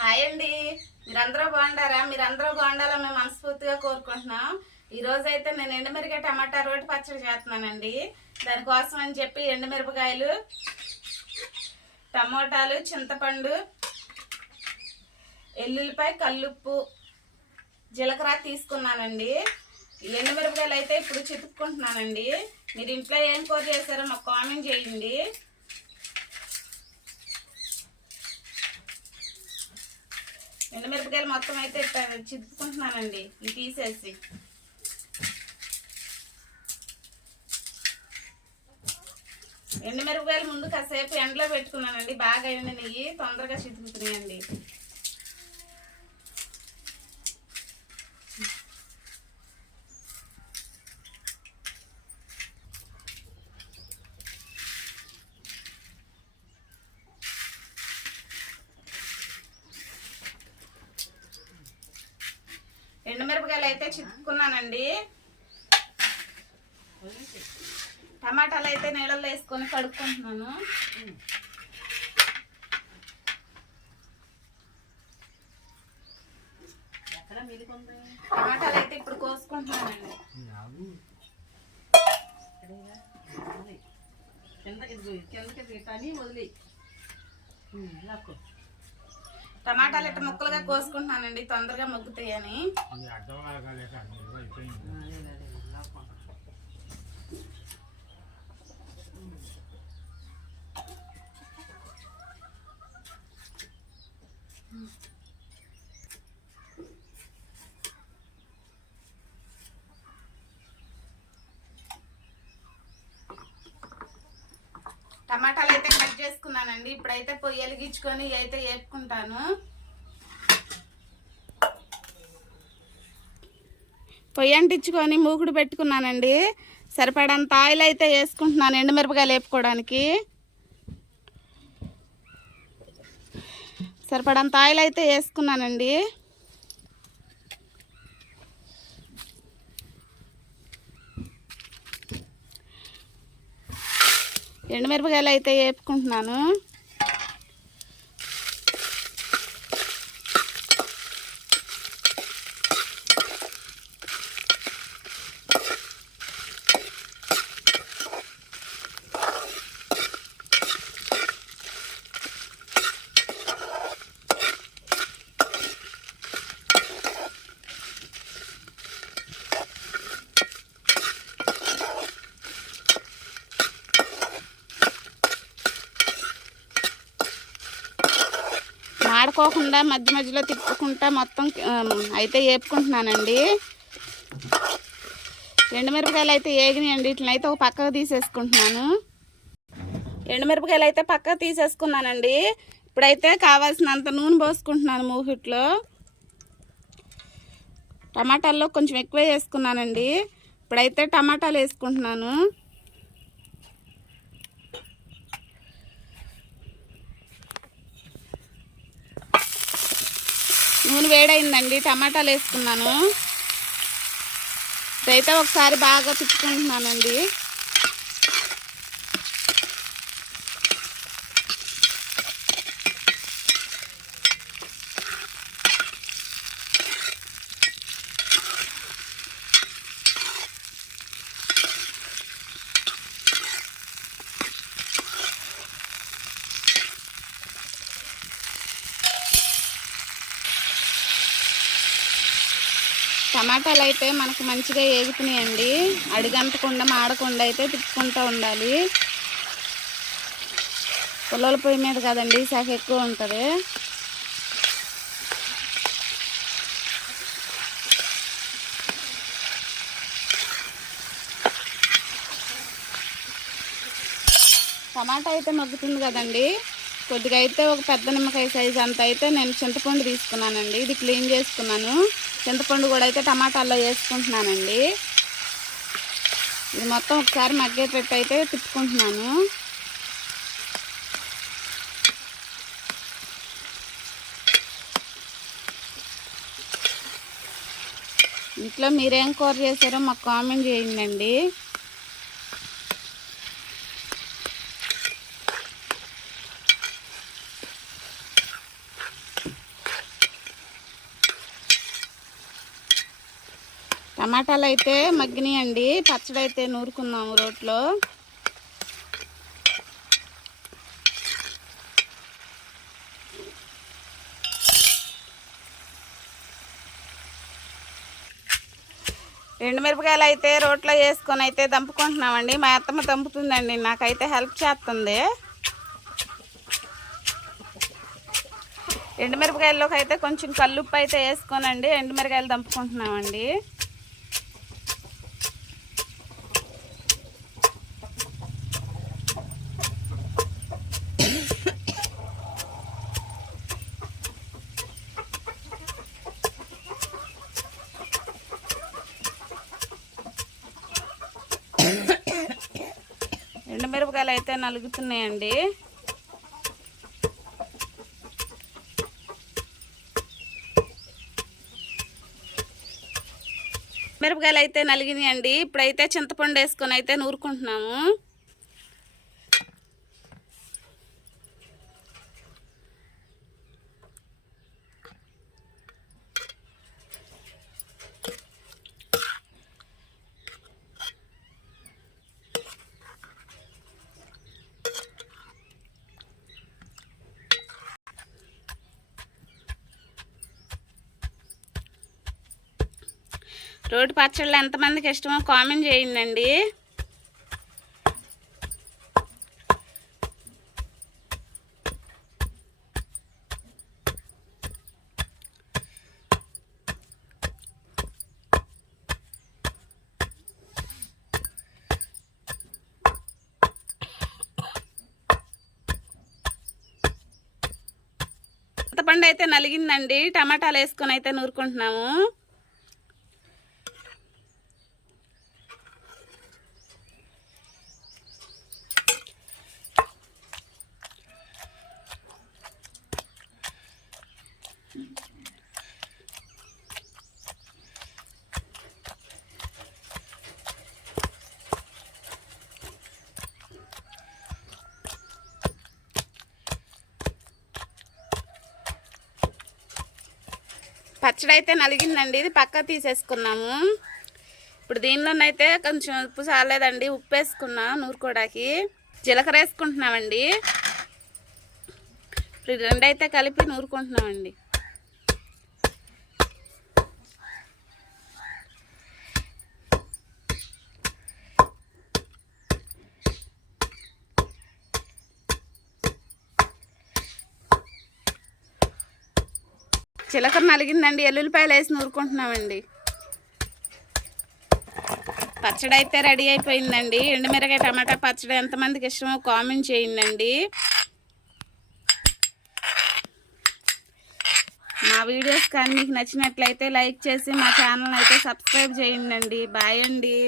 Hi అండి, మీరందరూ బాగుండారా? మీరందరూ బాగుండాలని మేము మనస్ఫూర్తిగా కోరుకుంటున్నాం. ఈ రోజు అయితే నేను ఎండుమిరపకాయ టమాటా రోటి పచ్చడి చేస్తున్నానండి. దానికోసం అని చెప్పి ఎండుమిరపకాయలు, టమోటాలు, చింతపండు, ఎల్లుల్లిపాయ, కల్లుప్పు, జీలకర్ర తీసుకున్నానండి. ఎండుమిరపకాయలు అయితే ఇప్పుడు చితుక్కుంటున్నానండి. మీరు ఇంట్లో ఏం కూర చేశారో మాకు కామెంట్ చేయండి. ఎండుమిరపకాయలు మొత్తం అయితే చితుక్కుంటున్నానండి ఇవి తీసేసి. ఎండుమిరపకాయలు ముందు కాసేపు ఎండలో పెట్టుకున్నానండి. బాగా ఎండినవి తొందరగా చితుకుతున్నాయండి. ఎండుమిరపకాయలు అయితే చిక్కుకున్నానండి. టమాటాలు అయితే నీళ్ళల్లో వేసుకొని కడుక్కుంటున్నాను. టమాటాలు అయితే ఇప్పుడు కోసుకుంటున్నానండి. టమాటాలు ఇట్లా ముక్కలుగా కోసుకుంటున్నానండి, తొందరగా మగ్గుతాయని. టమాటాలు అయితే కట్ చేసుకున్నానండి. ఇప్పుడైతే పొయ్యి వెలిగించుకొని అయితే వేపుకుంటాను. పొయ్యి అంటించుకొని మూకుడు పెట్టుకున్నానండి. సరిపడంత ఆయిల్ అయితే వేసుకుంటున్నాను ఎండుమిరపకాయలు వేపుకోవడానికి. సరిపడంత ఆయిల్ అయితే వేసుకున్నానండి. ఎండుమిరపకాయలు అయితే వేపుకుంటున్నాను. ఆడుకోకుండా మధ్య మధ్యలో తిప్పుకుంటా మొత్తం అయితే వేపుకుంటున్నానండి. ఎండుమిరపకాయలు అయితే వేగినాయండి. ఇట్లా అయితే ఒక పక్కకు తీసేసుకుంటున్నాను. ఎండుమిరపకాయలు అయితే పక్కకు తీసేసుకున్నానండి. ఇప్పుడైతే కావాల్సినంత నూనె పోసుకుంటున్నాను మూకిట్లో. టమాటాల్లో కొంచెం ఎక్కువ వేసుకున్నానండి. ఇప్పుడైతే టమాటాలు వేసుకుంటున్నాను. నూనె వేడైందండి, టమాటాలు వేసుకున్నాను. ఇదైతే ఒకసారి బాగా తిప్పుకుంటున్నానండి. టమాటాలు అయితే మనకు మంచిగా వేగుతున్నాయండి. అడిగంటకుండా మాడకుండా అయితే తిప్పుకుంటూ ఉండాలి. పుల్లల పొయ్యి మీద కదండి, శాఖ ఎక్కువ ఉంటుంది. టమాటా అయితే మగ్గుతుంది కదండి. కొద్దిగా అయితే ఒక పెద్ద నిమ్మకాయ సైజు అంత అయితే నేను చింతపండు తీసుకున్నానండి. ఇది క్లీన్ చేసుకున్నాను. చింతపండు కూడా అయితే టమాటాల్లో వేసుకుంటున్నానండి. ఇది మొత్తం ఒకసారి మగ్గేటట్టు అయితే తిప్పుకుంటున్నాను. ఇంట్లో మీరేం కూర చేశారో మాకు కామెంట్ చేయండి. టమాటాలు అయితే మగ్గినాయండి. పచ్చడి అయితే నూరుకున్నాము రోట్లో. ఎండుమిరపకాయలు అయితే రోట్లో వేసుకొని అయితే దంపుకుంటున్నామండి. మా అత్తమ్మ దంపుతుందండి, నాకైతే హెల్ప్ చేస్తుంది. ఎండుమిరపకాయల్లోకి అయితే కొంచెం కల్లుప్పు అయితే వేసుకోనండి ఎండుమిరపకాయలు దంపుకుంటున్నామండి. ఎండుమిరపకాయలు అయితే నలుగుతున్నాయండి. మిరపకాయలు అయితే నలిగినాయండి. ఇప్పుడైతే చింతపండు వేసుకొని అయితే నూరుకుంటున్నాము. రోటి పచ్చళ్ళు ఎంతమందికి ఇష్టమో కామెంట్ చేయండి. చింతపండు అయితే నలిగిందండి. టమాటాలు వేసుకొని అయితే నూరుకుంటున్నాము. పచ్చడి అయితే నలిగిందండి. ఇది పక్క తీసేసుకున్నాము. ఇప్పుడు దీనిలోనైతే కొంచెం ఉప్పు చాలేదండి, ఉప్పు వేసుకున్నాం నూరుకోవడానికి. జీలకర్ర వేసుకుంటున్నామండి. ఇప్పుడు రెండైతే కలిపి నూరుకుంటున్నామండి. జీలకర్ర నలిగిందండి, ఎల్లుల్లిపాయలు వేసి నూరుకుంటున్నామండి. పచ్చడి అయితే రెడీ అయిపోయిందండి. ఎండుమిరకాయ టమాటా పచ్చడి ఎంతమందికి ఇష్టమో కామెంట్ చేయండి. మా వీడియోస్ కానీ మీకు నచ్చినట్లయితే లైక్ చేసి మా ఛానల్ అయితే సబ్స్క్రైబ్ చేయండి. బాయ్ అండి.